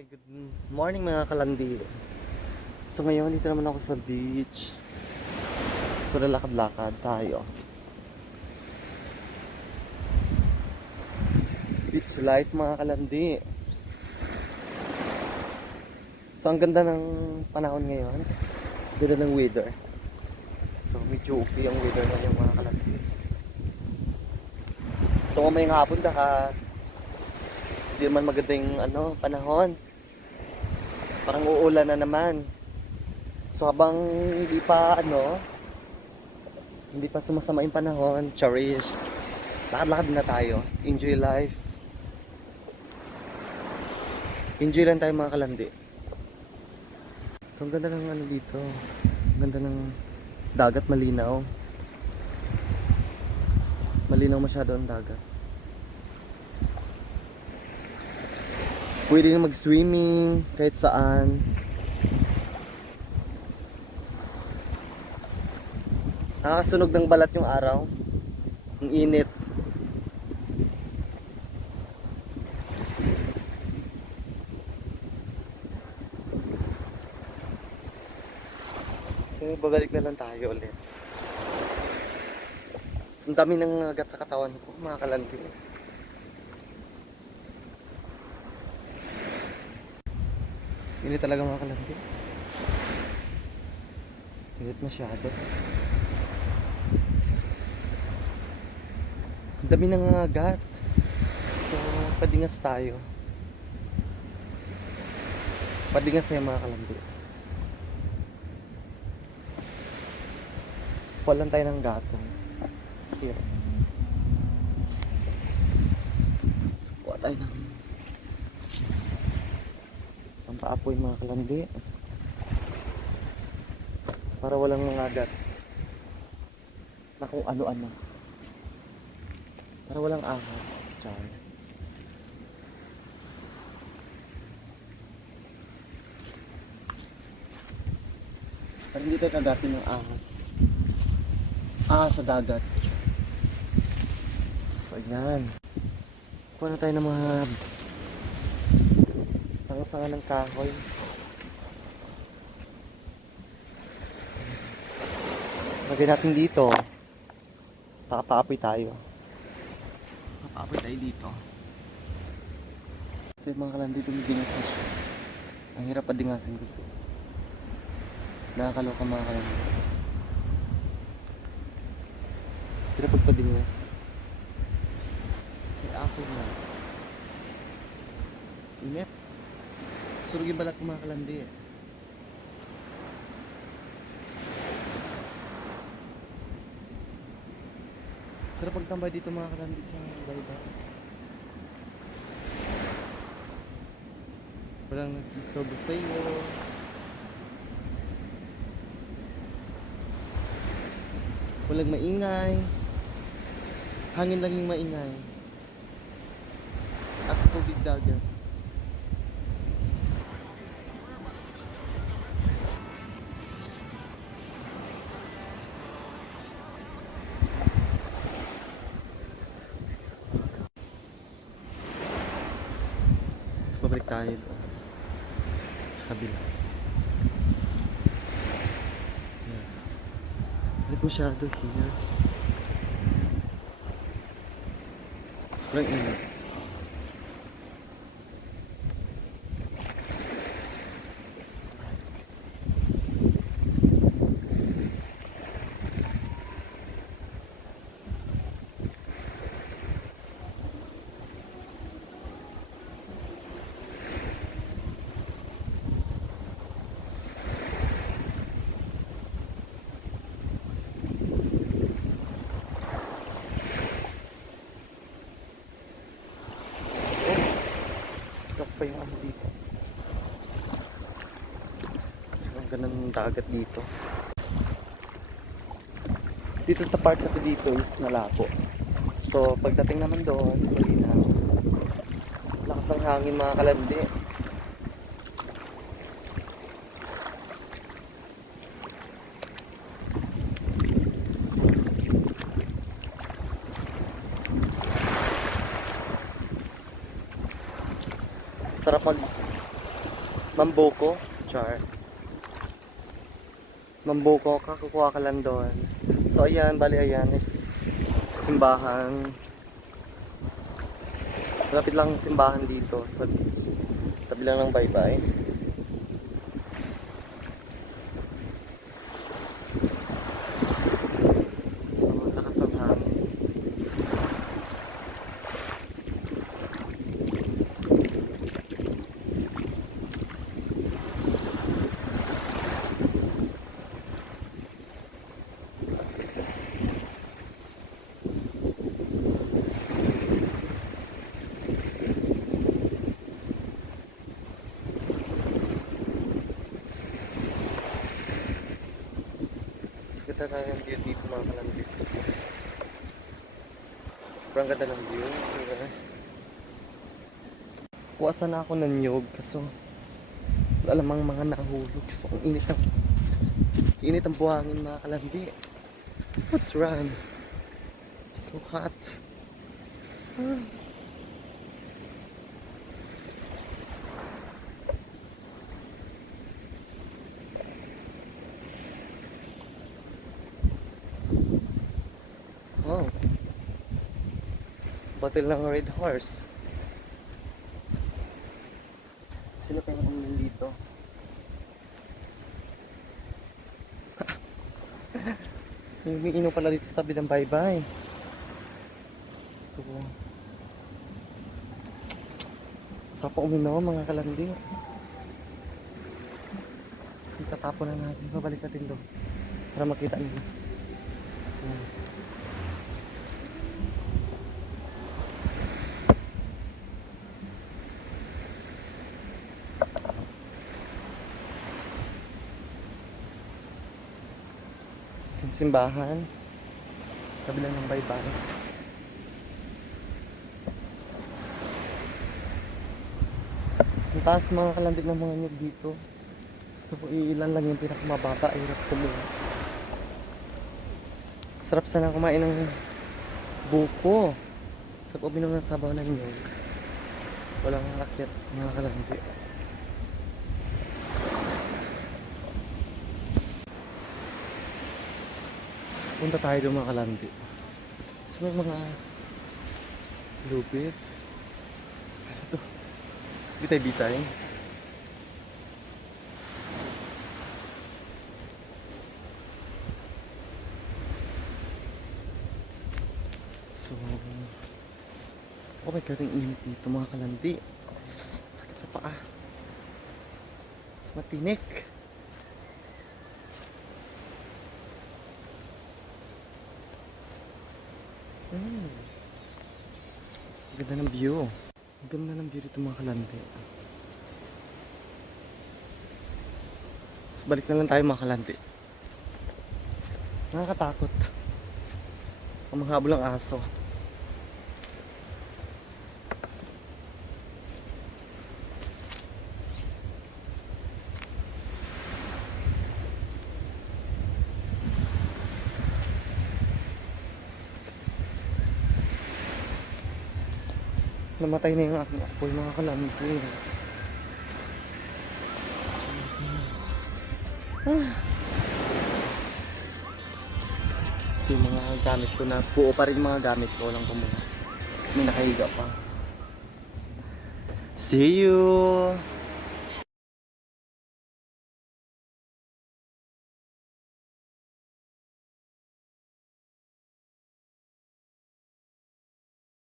Hi, good morning mga kalandi. So ngayon, dito naman ako sa beach. So lalakad-lakad tayo. Beach life mga kalandi. So ang ganda ng panahon ngayon. Ganda ng weather. So medyo okay ang weather ngayon mga kalandi. So kumayang hapon baka hindi naman maganda ano, panahon. Parang uulan na naman. So habang hindi pa ano, hindi pa sumasama yung panahon, cherish. Lakad-lakad na tayo. Enjoy life. Enjoy lang tayo mga kalandi. Ang ganda ng ano dito. Ang ganda ng dagat malinaw. Malinaw masyado ang dagat. Pwede na mag-swimming kahit saan. Nakakasunog ng balat yung araw. Ang init. So, babalik na lang tayo ulit. So, ang dami ng agat sa katawan ko, mga kalandi. Init talaga mga kalandi. Init masyado. Dami ng agat. So, padingas tayo. Padingas yung mga kalandi. Walan tayo ng gatong. Here. So, tayo ng pampaapoy mga kalandi. Para walang mga agat. Na kung ano-ano. Para walang ahas. Char. Para hindi tayo kagatin ng ahas. Ahas sa dagat. So, yan. Kuha na tayo ng mga sanga-sanga ng kahoy. Lagay natin dito. Papaapoy tayo. Papaapoy tayo dito. Kasi mga kalandi dumidingas na siya. Ang hirap pa dingasin kasi. Nakakaloka mga kalandi. Hirap pagpadingas. May apoy na. Init. Surug yung balat ko mga kalandi eh. Sarap pagtambay dito mga kalandi sa bayba. Walang nag-disturbo sa iyo. Walang maingay. Hangin lang yung maingay. At tubig dagat. Pabalik tayo doon. Sa kabila. Yes. Balik masyado here. Sobrang init. Ang ganda ng dagat dito. Dito sa part na to dito is malabo. So pagdating naman doon, malinaw. Lakas ang hangin mga kalandi. Sarap mag Mambuko. Char. Mambuko, kakukuha ka lang doon. So ayan, bali ayan is simbahan. Malapit lang ang simbahan dito sa beach. Tabi lang ng bye-bye. So, lakas ng hangin. Ganda na yung view dito mga kalambit. Sobrang ganda ng view. Diba? Kuha sana ako ng nyog kaso wala lamang mga nahulog. So ang init ng init ang buhangin mga kalambi. What's wrong? So hot. Ah. Oh. Batil ng Red Horse. Sino kaya kung nandito? Umiinom pala dito sa tabi ng bye-bye. So, sa pa uminom mga kalandi. So, tatapon na natin. Babalik natin doon. Para makita nila. Hmm. Simbahan. Kabilang ng baybay. Ang taas mga kalandig ng mga nyug dito. So kung iilan lang yung pinakamababa, ay hirap kumuha. Sarap sana kumain ng buko. Sa uminom ng sabaw ng nyug. Walang akyat mga kalandig. Punta tayo doon mga kalandi. So may mga lupit. Bitay-bitay. So, oh my god, ang init dito mga kalandi. Sakit sa paa. Sa matinik. Mm. Ganda ng view. Ganda ng view dito mga kalandi. So, balik na lang tayo mga kalandi. Nakakatakot. Ang habol ng aso. Namatay na yung aking apoy mga kalampi. Ah. Yung mga gamit ko na buo pa rin mga gamit ko lang kumuha. May nakahiga pa. See you!